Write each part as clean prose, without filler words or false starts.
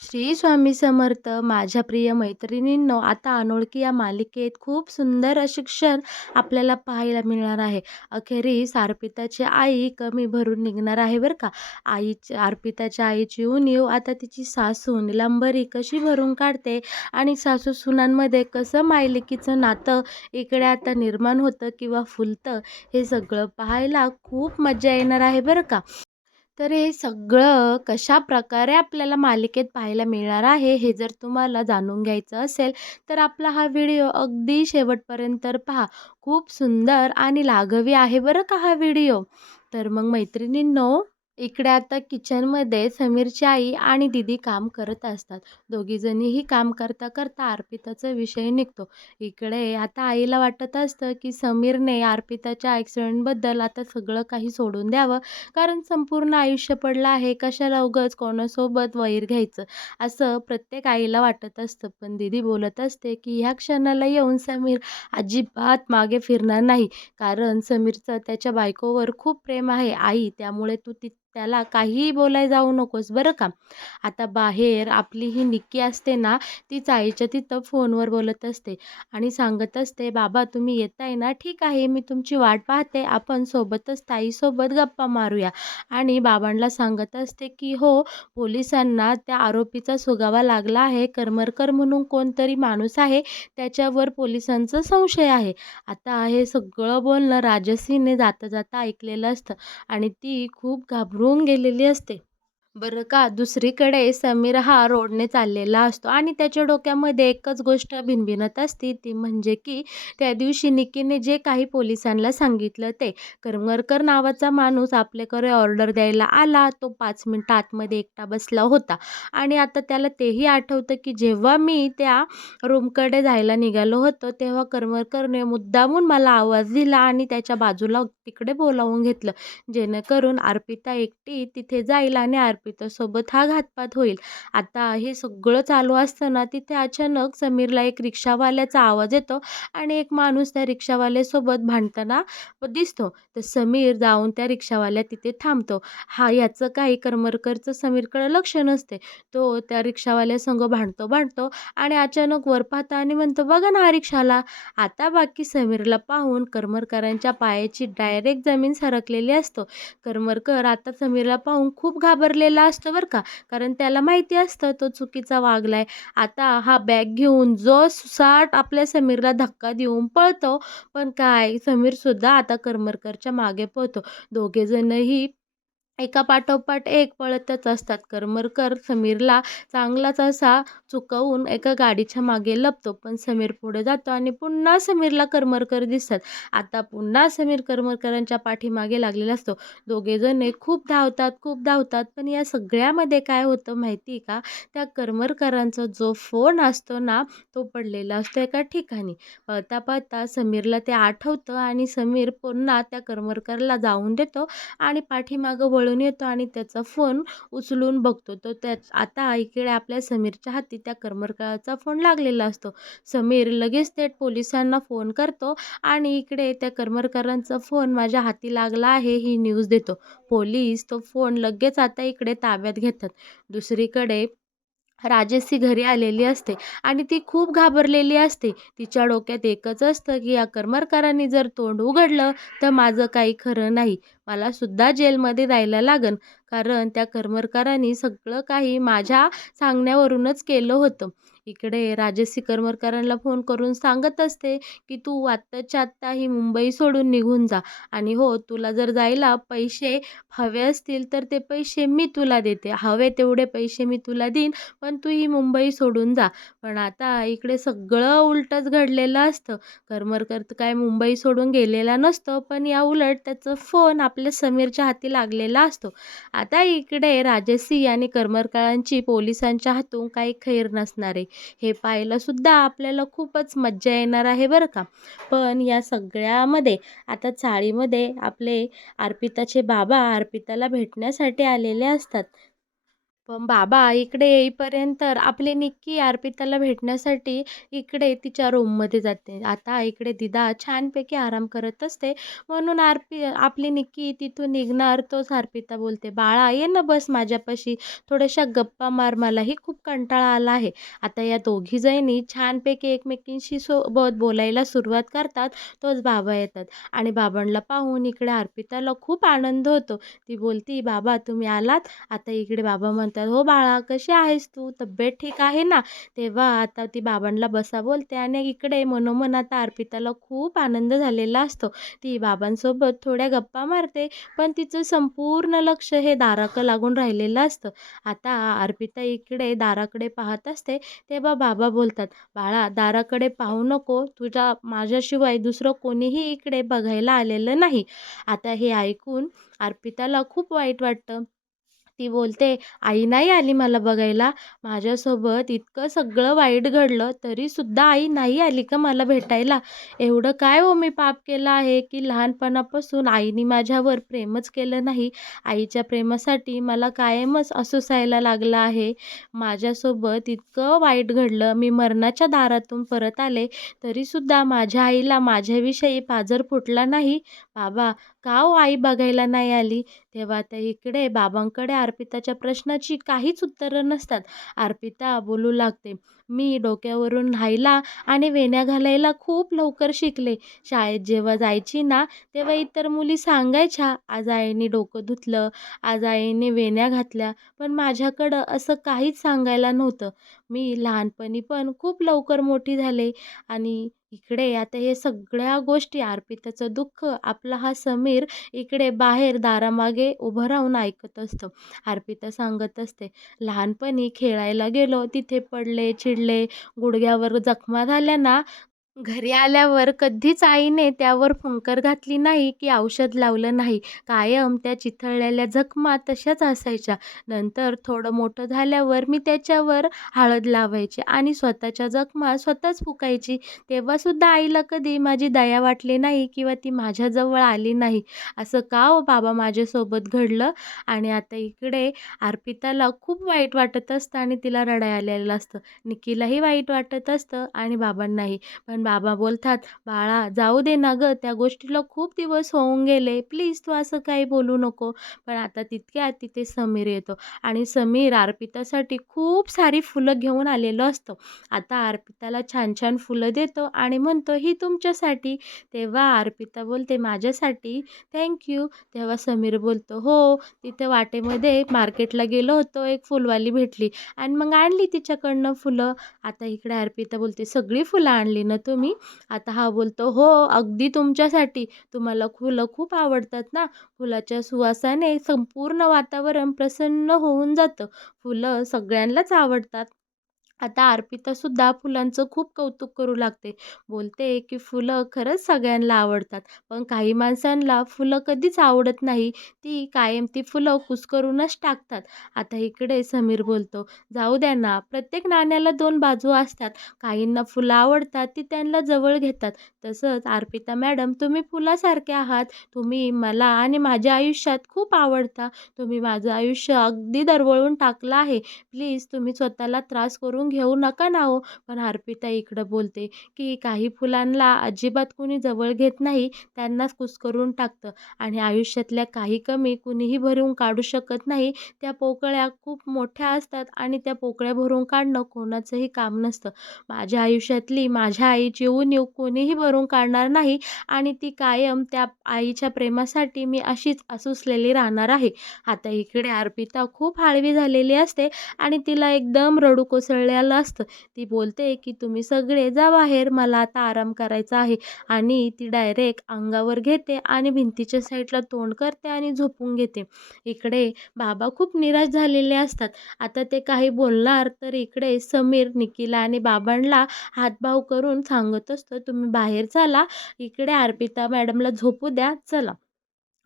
श्री स्वामी समर्थ. माझ्या प्रिय मैत्रिणींनो, आता अनोळखी या मालिकेत खूप सुंदर असे क्षण आपल्याला पाहायला मिळणार आहे. अखेरीस अर्पिताची आई कमी भरून निघणार आहे बरं का. अर्पिताच्या आईची उणीव आता तिची सासू निलंबरी कशी भरून काढते आणि सासू सुनांमध्ये कसं मायलेकीचं नातं इकडे आता निर्माण होतं किंवा फुलतं, हे सगळं पाहायला खूप मजा येणार आहे बरं का. तर हे सगळं कशाप्रकारे आपल्याला मालिकेत पाहायला मिळणार आहे, हे जर तुम्हाला जाणून घ्यायचं असेल, तर आपला हा व्हिडिओ अगदी शेवटपर्यंत पहा. खूप सुंदर आणि लागवी आहे बरं का हा व्हिडिओ. तर मग मैत्रिणींनो, इकडे आता किचनमध्ये समीरची आई आणि दीदी काम करत असतात. दोघीजणीही काम करता करता अर्पिताचा विषय निघतो. इकडे आता आईला वाटत असतं, की समीरने अर्पिताच्या ॲक्सिडेंटबद्दल आता सगळं काही सोडून द्यावं, कारण संपूर्ण आयुष्य पडलं आहे, कशाला उगाच कोणासोबत वैर घ्यायचं, असं प्रत्येक आईला वाटत असतं. पण दीदी बोलत असते, की ह्या क्षणाला येऊन समीर अजिबात मागे फिरणार नाही, कारण समीरचं त्याच्या बायकोवर खूप प्रेम आहे आई, त्यामुळे तू त्याला काहीही बोलायला जाऊ नकोस बरं का. आता बाहेर आपली ही निक्की असते ना, तीच आईच्या तिथं फोनवर बोलत असते आणि सांगत असते, "बाबा तुम्ही येताय ना? ठीक आहे, मी तुमची वाट पाहते. आपण सोबतच ताईसोबत गप्पा मारूया." आणि बाबांना सांगत असते, की "हो, पोलिसांना त्या आरोपीचा सुगावा लागला आहे. करमरकर म्हणून कोणतरी माणूस आहे, त्याच्यावर पोलिसांचा संशय आहे." आता हे सगळं बोलणं राजश्रीने जाता जाता ऐकलेलं असतं आणि ती खूप घाबरून गेलेली असते. बरं का, दुसरीकडे समीर हा रोडने चाललेला असतो आणि त्याच्या डोक्यामध्ये एकच गोष्ट भिनभिनत असते, ती म्हणजे की त्या दिवशी निकीने जे काही पोलिसांना सांगितलं ते. करमरकर नावाचा माणूस आपल्याकडे ऑर्डर द्यायला आला, तो 5 मिनिटं आतमध्ये एकटा बसला होता आणि आता त्याला तेही आठवतं, की जेव्हा मी त्या रूमकडे जायला निघालो होतो, तेव्हा करमरकरने मुद्दामून मला आवाज दिला आणि त्याच्या बाजूला तिकडे बोलावून घेतलं, जेणेकरून अर्पिता एकटी तिथे जाईल आणि अर्पितासोबत हा घातपात होईल. आता हे सगळं चालू असताना तिथे अचानक समीरला एक रिक्षावाल्याचा आवाज येतो आणि एक माणूस त्या रिक्षावाल्यासोबत भांडताना दिसतो. तर समीर जाऊन त्या रिक्षावाल्या तिथे थांबतो. याचं काही करमरकरचं समीरकडे लक्ष नसते. तो त्या रिक्षावाल्यासंग भांडतो आणि अचानक वर पाहतो आणि म्हणतो, "बघा ना हा रिक्षावाला." आता बाकी समीरला पाहून करमरकरांच्या पायाची डायरेक्ट जमीन सरकलेली असतो. करमरकर आता समीरला पाहून खूप घाबरलेला असतो बरं का, कारण त्याला माहिती असतं तो चुकीचा वागलाय. आता हा बॅग घेऊन जो सुसाट आपल्या समीरला धक्का देऊन पळतो, पण काय समीरसुद्धा आता करमरकरच्या मागे पळतो. दोघेजणही एका पाठोपाठ एक पळतच असतात. करमरकर समीरला चांगलाच असा चुकवून एका गाडीच्या मागे लपतो. पण समीर पुढे जातो आणि पुन्हा समीरला करमरकर दिसतात. आता पुन्हा समीर करमरकरांच्या पाठीमागे लागलेला असतो. दोघेजण खूप धावतात. पण या सगळ्यामध्ये काय होतं माहिती आहे का? त्या करमरकरांचा जो फोन असतो ना, तो पडलेला असतो एका ठिकाणी. पळता समीरला ते आठवतं आणि समीर पुन्हा त्या करमरकरला जाऊन देतो आणि पाठीमागं वळून येतो आणि त्याचा फोन उचलून बघतो. तो आता इकडे आपल्या समीरच्या हाती त्या करमरकराचा फोन लागलेला असतो. समीर लगेच थेट पोलिसांना फोन करतो आणि इकडे त्या करमरकरांचा फोन माझ्या हाती लागला आहे ही न्यूज देतो. पोलीस तो फोन लगेच आता इकडे ताब्यात घेतात. दुसरीकडे राजश्री घरी आलेली असते आणि ती खूप घाबरलेली असते. तिच्या डोक्यात एकच असतं, की या करमरकरांनी जर तोंड उघडलं तर माझं काही खरं नाही. मला सुद्धा जेलमध्ये जायला लागेल, कारण त्या करमरकरांनी सगळं काही माझ्या सांगण्यावरूनच केलं होतं. इकडे राजश्री करमरकरांना फोन करून सांगत असते, की तू आत्ताच्या आत्ता ही मुंबई सोडून निघून जा आणि हो, तुला जर जायला पैसे हवे असतील तर ते पैसे मी तुला देते. हवे तेवढे पैसे मी तुला देईन, पण तू ही मुंबई सोडून जा. पण आता इकडे सगळं उलटंच घडलेलं असतं. करमरकर तर काय मुंबई सोडून गेलेला नसतो, पण या उलट त्याचा फोन आपल्या समीरच्या हाती लागलेला असतो. आता इकडे राजश्री आणि करमरकरांची पोलिसांच्या हातून काही खैर नसणार आहे. हे पाहायला सुद्धा आपल्याला खूपच मज्जा येणार आहे बरं का. पण या सगळ्यामध्ये आता चाळीमध्ये आपले अर्पिताचे बाबा अर्पिताला भेटण्यासाठी आलेले असतात. पण बाबा इकडे येईपर्यंत आपली निक्की अर्पिताला भेटण्यासाठी इकडे तिच्या रूममध्ये जाते. आता इकडे दिदा छानपैकी आराम करत असते. म्हणून आपली निक्की तिथून निघणार तोच अर्पिता बोलते, "बाळा ये ना बस माझ्यापाशी. थोड्याशा गप्पा मार. मलाही खूप कंटाळा आला आहे." आता या दोघी जणी छानपैकी एकमेकींशी सोबत बोलायला सुरुवात करतात. तोच बाबा येतात आणि बाबांना पाहून इकडे अर्पिताला खूप आनंद होतो. ती बोलती, "बाबा तुम्ही आलात?" आता इकडे बाबा म्हणतात, "हो बाळा, कशी आहेस तू? तब्येत ठीक आहे ना?" तेव्हा आता ती बाबांना बसा बोलते आणि इकडे मनोमन आता अर्पिताला खूप आनंद झालेला असतो. ती बाबांसोबत थोड्या गप्पा मारते, पण तिचं संपूर्ण लक्ष हे दाराकडं लागून राहिलेलं असतं. आता अर्पिता इकडे दाराकडे पाहत असते, तेव्हा बाबा बोलतात, "बाळा, दाराकडे पाहू नको. तुझ्या माझ्याशिवाय दुसरं कोणीही इकडे बघायला आलेलं नाही." आता हे ऐकून अर्पिताला खूप वाईट वाटतं. ती बोलते, "आई नाही आली मला बघायला. माझ्यासोबत इतकं सगळं वाईट घडलं, तरीसुद्धा आई नाही आली का मला भेटायला? एवढं काय हो मी पाप केलं आहे, की लहानपणापासून आईने माझ्यावर प्रेमच केलं नाही. आईच्या प्रेमासाठी मला कायमच असुसायला लागलं आहे. माझ्यासोबत इतकं वाईट घडलं, मी मरणाच्या दारातून परत आले, तरीसुद्धा माझ्या आईला माझ्याविषयी पाजर फुटला नाही. बाबा, का हो आई बघायला नाही आली?" तेव्हा आता इकडे बाबांकडे अर्पिताच्या प्रश्नाची काहीच उत्तरं नसतात. अर्पिता बोलू लागते, "मी डोक्यावरून न्हायला आणि वेण्या घालायला खूप लवकर शिकले. शाळेत जेव्हा जायची ना, तेव्हा इतर मुली सांगायच्या, 'आज आईने डोकं धुतलं, आज आईने वेण्या घातल्या.' पण माझ्याकडं असं काहीच सांगायला नव्हतं. मी लहानपणी पण खूप लवकर मोठी झाले." आणि इकडे आता हे सगळ्या गोष्टी अर्पिताचं दुःख आपला हा समीर इकडे बाहेर दारामागे उभं राहून ऐकत असतो. अर्पिता सांगत असते, "लहानपणी खेळायला गेलो, तिथे पडले, चिडले, गुडघ्यावर जखमा झाल्या ना, घरी आल्यावर कधीच आईने त्यावर फुंकर घातली नाही की औषध लावलं नाही. कायम त्या चिथळलेल्या जखमा तशाच असायच्या. नंतर थोडं मोठं झाल्यावर मी त्याच्यावर हळद लावायचे आणि स्वतःच्या जखमा स्वतःच फुकायची. तेव्हासुद्धा आईला कधी माझी दया वाटली नाही किंवा ती माझ्याजवळ आली नाही. असं का हो बाबा माझ्यासोबत घडलं?" आणि आता इकडे अर्पिताला खूप वाईट वाटत असतं आणि तिला रडायला आलेलं असतं. निक्कीलाही वाईट वाटत असतं आणि बाबांनाही. पण बाबा बोलतात, "बाळा जाऊ दे ना गं, त्या गोष्टीला खूप दिवस होऊन गेले. प्लीज तू असं काही बोलू नको." पण आता तितक्यात तिथे समीर येतो आणि समीर अर्पितासाठी खूप सारी फुलं घेऊन आलेलं असतं. आता अर्पिताला छान-छान फुलं देतो आणि म्हणतो, "ही तुमच्यासाठी." तेव्हा अर्पिता बोलते, "माझ्यासाठी? Thank you." तेव्हा समीर बोलतो, "हो, तिथे वाटेमध्ये मार्केटला गेलो होतो, एक फुलवाली भेटली आणि मग आणली तिच्याकडनं फुलं." आता इकडे अर्पिता बोलते, "सगळी फुलं आणली ना तुम्ही?" आता हा बोलतो, "हो, अगदी तुमच्यासाठी. तुम्हाला फुलं खूप आवडतात ना. फुलाच्या सुवासाने संपूर्ण वातावरण प्रसन्न होऊन जातं. फुलं सगळ्यांनाच आवडतात." आता अर्पितासुद्धा फुलांचं खूप कौतुक करू लागते. बोलते, की "फुलं खरंच सगळ्यांना आवडतात. पण काही माणसांना फुलं कधीच आवडत नाही. ती कायम ती फुलं कुस्करूनच टाकतात." आता इकडे समीर बोलतो, "जाऊ द्या ना, प्रत्येक नाण्याला 2 बाजू असतात. काहींना फुलं आवडतात, ती त्यांना जवळ घेतात. तसंच अर्पिता मॅडम, तुम्ही फुलासारखे आहात. तुम्ही मला आणि माझ्या आयुष्यात खूप आवडता. तुम्ही माझं आयुष्य अगदी दरवळून टाकलं आहे. प्लीज तुम्ही स्वतःला त्रास करून घेऊ नका ना हो." पण अर्पिता इकडं बोलते, की "काही फुलांना अजिबात कुणी जवळ घेत नाही. त्यांनाच कुस्करून टाकतं आणि आयुष्यातल्या काही कमी कुणीही भरून काढू शकत नाही. त्या पोकळ्या खूप मोठ्या असतात आणि त्या पोकळ्या भरून काढणं कोणाचंही काम नसतं. माझ्या आयुष्यातली माझ्या आईची उणीव कोणीही भरून काढणार नाही आणि ती कायम त्या आईच्या प्रेमासाठी मी अशीच आसुसलेली राहणार आहे." आता इकडे अर्पिता खूप हळवी झालेली असते आणि तिला एकदम रडू कोसळलेलं असतं. ती बोलते, की "तुम्ही सगळे जा बाहेर, मला आता आराम करायचा आहे." आणि ती डायरेक्ट अंगावर घेते आणि भिंतीच्या साईडला तोंड करते आणि झोपून घेते. इकडे बाबा खूप निराश झालेले असतात. आता ते काही बोलणार तर इकडे समीर निकीला आणि बाबांना हातभाव करून सांगत असतो, "तुम्ही बाहेर चला, इकडे अर्पिता मॅडमला झोपू द्या, चला."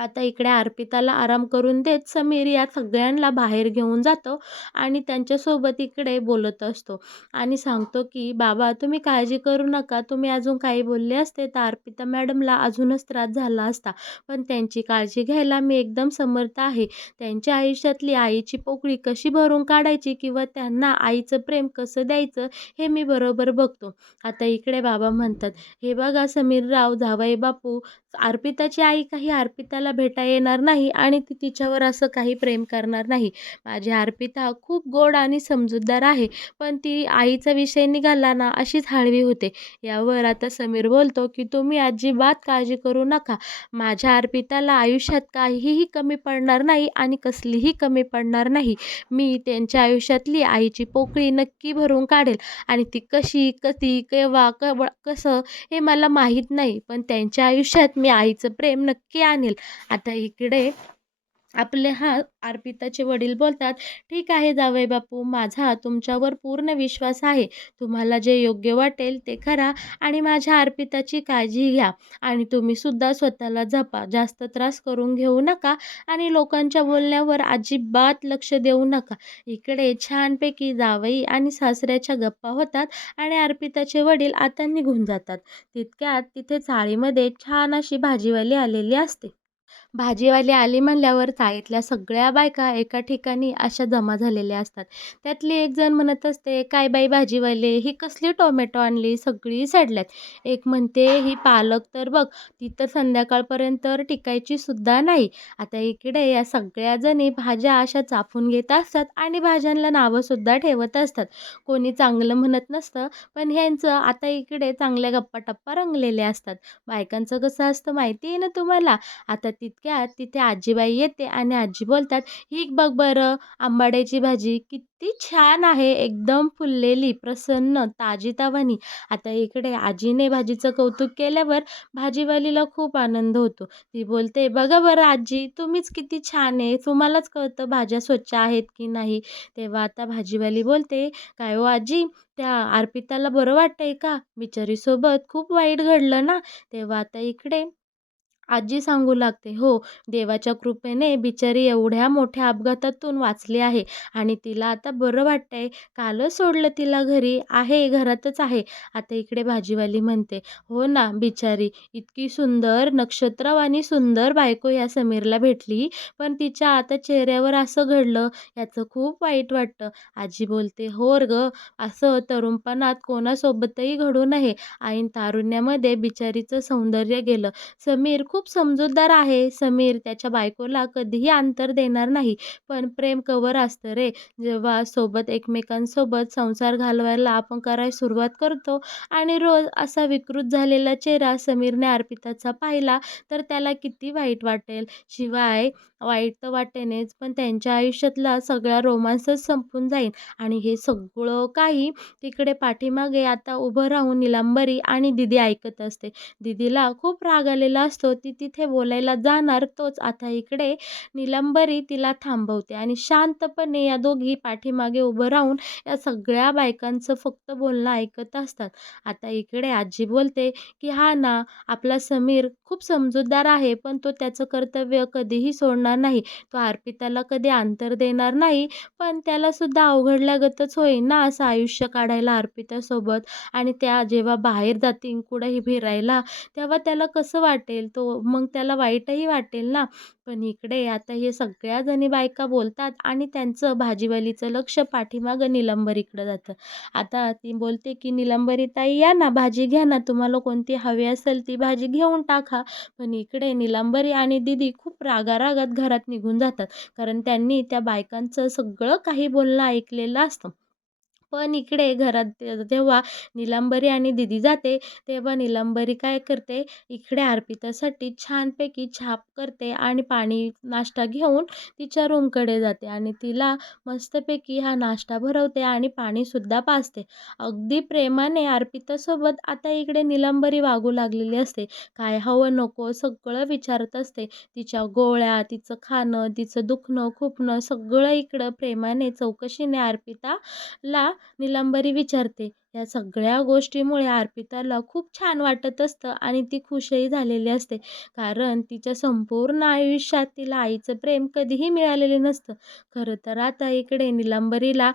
आता इकडे अर्पिताला आराम करून देत समीर या सगळ्यांना बाहेर घेऊन जातो आणि त्यांच्यासोबत इकडे बोलत असतो आणि सांगतो की बाबा तुम्ही काळजी करू नका. तुम्ही अजून काही बोलले असते तर अर्पिता मॅडमला अजूनच त्रास झाला असता. पण त्यांची काळजी घ्यायला मी एकदम समर्थ आहे. त्यांच्या आयुष्यातली आईची पोकळी कशी भरून काढायची किंवा त्यांना आईचं प्रेम कसं द्यायचं हे मी बरोबर बघतो. आता इकडे बाबा म्हणतात, "हे बघा समीरराव, जावई बापू, अर्पिताची आई काही अर्पिताला भेटायला येणार नाही आणि ती तिच्यावर असं काही प्रेम करणार नाही. माझी अर्पिता खूप गोड आणि समजूतदार आहे, पण ती आईचा विषय निघाला ना अशीच हळवी होते." यावर आता समीर बोलतो, की "तुम्ही अजिबात काळजी करू नका. माझ्या अर्पिताला आयुष्यात काहीही कमी पडणार नाही आणि कसलीही कमी पडणार नाही. मी त्यांच्या आयुष्यातली आईची पोकळी नक्की भरून काढेल आणि ती कशी, कधी, केव्हा, कसं हे मला माहीत नाही, पण त्यांच्या आयुष्यात मी आईचं प्रेम नक्की आणेल." आता इकडे आपले अर्पिताचे वडील बोलतात, "ठीक आहे जावई बापू, माझा तुमच्यावर पूर्ण विश्वास आहे. तुम्हाला जे योग्य वाटेल ते करा आणि माझ्या अर्पिताची काळजी घ्या आणि तुम्ही सुद्धा स्वतःला जपा. जास्त त्रास करून घेऊ नका आणि लोकांच्या बोलण्यावर अजिबात लक्ष देऊ नका." इकडे छानपैकी जावई आणि सासऱ्याच्या गप्पा होतात आणि अर्पिताचे वडील आता निघून जातात. तितक्यात तिथे चाळीमध्ये छान अशी भाजीवाली आलेली असते. भाजीवाली आली म्हणल्यावर चाळीतल्या सगळ्या बायका एका ठिकाणी अशा जमा झालेल्या असतात. त्यातली एक जण म्हणत असते, "काय बाई भाजीवाले, ही कसली टोमॅटो आणली? सगळी सडल्यात." एक म्हणते, "ही पालक तर बघ, ती तर संध्याकाळपर्यंत टिकायची सुद्धा नाही." आता इकडे या सगळ्या जणी भाज्या अशा चापून घेत असतात आणि भाज्यांना नावंसुद्धा ठेवत असतात. कोणी चांगलं म्हणत नसतं, पण ह्यांचं आता इकडे चांगल्या गप्पा-टप्पा रंगलेल्या असतात. बायकांचं कसं असतं माहिती आहे ना तुम्हाला? आता तितक्यात तिथे आजीबाई येते आणि आजी बोलतात, "ही बघ बरं आंबाड्याची भाजी किती छान आहे, एकदम फुललेली, प्रसन्न, ताजीतावानी." आता इकडे आजीने भाजीचं कौतुक केल्यावर भाजीवालीला खूप आनंद होतो. ती बोलते, "बघा बरं आजी, तुम्हीच किती छान आहे, तुम्हालाच कळतं भाज्या स्वच्छ आहेत की नाही." तेव्हा आता भाजीवाली बोलते, "काय हो आजी, त्या अर्पिताला बरं वाटतंय का? बिचारीसोबत खूप वाईट घडलं ना." तेव्हा आता इकडे आजी सांगू लागते, "हो, देवाच्या कृपेने बिचारी एवढ्या मोठ्या अपघातातून वाचली आहे आणि तिला आता बरं वाटतंय. कालच सोडलं तिला घरी, आहे घरातच आहे." आता इकडे भाजीवाली म्हणते, "हो ना, बिचारी इतकी सुंदर, नक्षत्रवाणी सुंदर बायको या समीरला भेटली, पण तिच्या आता चेहऱ्यावर असं घडलं, याचं खूप वाईट वाटतं." आजी बोलते, "हो गं, असं तरुणपणात कोणासोबतही घडू नये. ऐन तारुण्यामध्ये बिचारीचं सौंदर्य गेलं. समीर खूप समजूतदार आहे. समीर त्याच्या बायकोला कधीही अंतर देणार नाही. पण प्रेम कवर असतं रे. जेव्हा सोबत एकमेकांसोबत संसार घालवायला आपण करायला सुरुवात करतो आणि रोज असा विकृत झालेला चेहरा समीरने अर्पिताचा पाहिला तर त्याला किती वाईट वाटेल. शिवाय वाईट तर वाटेनच, पण त्यांच्या आयुष्यातला सगळा रोमांसच संपून जाईल आणि हे सगळं काही तिकडे पाठीमागे आता उभं राहून निलांबरी आणि दीदी ऐकत असते. दीदीला खूप राग आलेला असतो. ती तिथे बोलायला जाणार तोच आता इकडे निलंबरी तिला थांबवते आणि शांतपणे या दोघी पाठीमागे उभं राहून या सगळ्या बायकांचं फक्त बोलणं ऐकत असतात. आता इकडे आजी बोलते, की "हा ना, आपला समीर खूप समजूतदार आहे, पण तो त्याचं कर्तव्य कधीही सोडणार नाही. तो अर्पिताला कधी अंतर देणार नाही, पण त्यालासुद्धा अवघडल्यागतच होईल ना असं आयुष्य काढायला अर्पितासोबत आणि त्या जेव्हा बाहेर जातील कुठेही फिरायला, तेव्हा त्याला कसं वाटेल? तो मग त्याला वाईटही वाटेल ना." पण इकडे आता हे सगळ्या जणी बायका बोलतात आणि त्यांचं भाजीवालीचं लक्ष पाठीमागं निलंबरीकडे जातं. आता ती बोलते, की "निलंबरी ताई या ना, भाजी घ्या ना, तुम्हाला कोणती हवी असेल ती भाजी घेऊन टाका." पण इकडे निलंबरी आणि दीदी खूप रागारागात घरात निघून जातात. कारण त्यांनी त्या बायकांचं सगळं काही बोलणं ऐकलेलं असतं. पण इकडे घरात जेव्हा निलांबरी आणि दीदी जाते, तेव्हा निलांबरी काय करते, इकडे अर्पितासाठी छानपैकी छाप करते आणि पाणी, नाश्ता घेऊन तिच्या रूमकडे जाते आणि तिला मस्तपैकी हा नाश्ता भरवते आणि पाणीसुद्धा पाजते. अगदी प्रेमाने अर्पितासोबत आता इकडे निलंबरी वागू लागलेली असते. काय हवं नको सगळं विचारत असते. तिच्या गोळ्या, तिचं खाणं, तिचं दुखणं, खुपणं सगळं इकडं प्रेमाने चौकशीने अर्पिताला निलंबरी विचारते. या सगळ्या गोष्टीमुळे अर्पिताला खूप छान वाटत असतं आणि ती खुशही झालेली असते. कारण तिच्या संपूर्ण आयुष्यात तिला आईचं प्रेम कधीही मिळालेलं नसतं. खरं तर आता इकडे निलंबरीला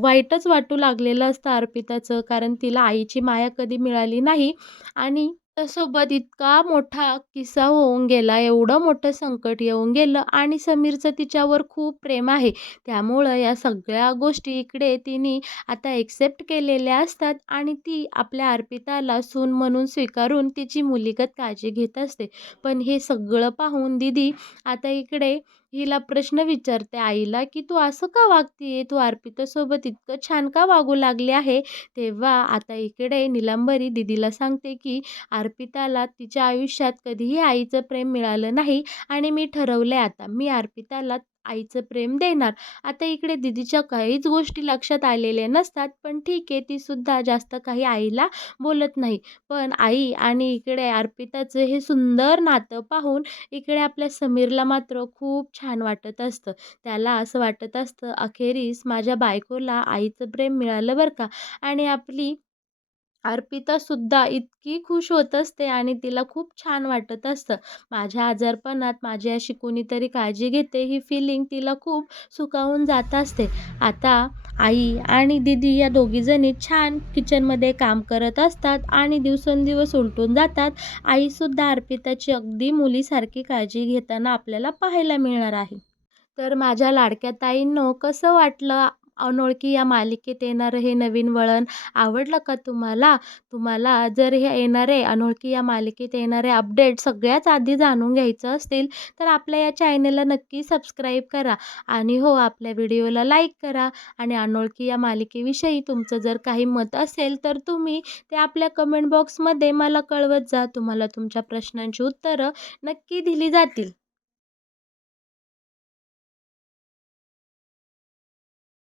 वाईटच वाटू लागलेलं असतं अर्पिताचं, कारण तिला आईची माया कधी मिळाली नाही आणि त्यासोबत इतका मोठा किस्सा होऊन गेला, एवढं मोठं संकट येऊन गेलं आणि समीरचं तिच्यावर खूप प्रेम आहे. त्यामुळं या सगळ्या गोष्टी इकडे तिने आता एक्सेप्ट केलेल्या असतात आणि ती आपल्या अर्पिताला सून म्हणून स्वीकारून तिची मुलीगत काळजी घेत असते. पण हे सगळं पाहून दीदी आता इकडे हिला प्रश्न विचारते आईला, की "तू असं का वागतीये? तू अर्पितासोबत इतकं छान का वागू लागली आहे?" तेव्हा आता इकडे निलंबरी दीदीला सांगते, की अर्पिताला तिच्या आयुष्यात कधीही आईचं प्रेम मिळालं नाही आणि मी ठरवलंय आता मी अर्पिताला आईचं प्रेम देणार. आता इकडे दीदीच्या काहीच गोष्टी लक्षात आलेल्या नसतात, पण ठीक आहे, ती सुद्धा जास्त काही आईला बोलत नाही. पण आई आणि इकडे अर्पिताचं हे सुंदर नातं पाहून इकडे आपल्या समीरला मात्र खूप छान वाटत असतं. त्याला असं वाटत असतं, अखेरीस माझ्या बायकोला आईचं प्रेम मिळालं बरं का आणि आपली अर्पितासुद्धा इतकी खुश होत असते आणि तिला खूप छान वाटत असतं. माझ्या आजारपणात माझी अशी कोणीतरी काळजी घेते ही फीलिंग तिला खूप सुखावून जात असते. आता आई आणि दीदी या दोघीजणी छान किचनमध्ये काम करत असतात आणि दिवसेंदिवस उलटून जातात. आईसुद्धा अर्पिताची अगदी मुलीसारखी काळजी घेताना आपल्याला पाहायला मिळणार आहे. तर माझ्या लाडक्या ताईंनो, कसं वाटलं अनोळखी या मालिकेत येणारं हे नवीन वळण? आवडलं का तुम्हाला? तुम्हाला जर हे येणारे अनोळखी या मालिकेत येणारे अपडेट सगळ्यात आधी जाणून घ्यायचं असतील, तर आपल्या या चॅनलला नक्की सबस्क्राईब करा आणि हो, आपल्या व्हिडिओला लाईक करा आणि अनोळखी या मालिकेविषयी तुमचं जर काही मत असेल, तर तुम्ही ते आपल्या कमेंट बॉक्समध्ये मला कळवत जा. तुम्हाला तुमच्या प्रश्नांची उत्तरं नक्की दिली जातील.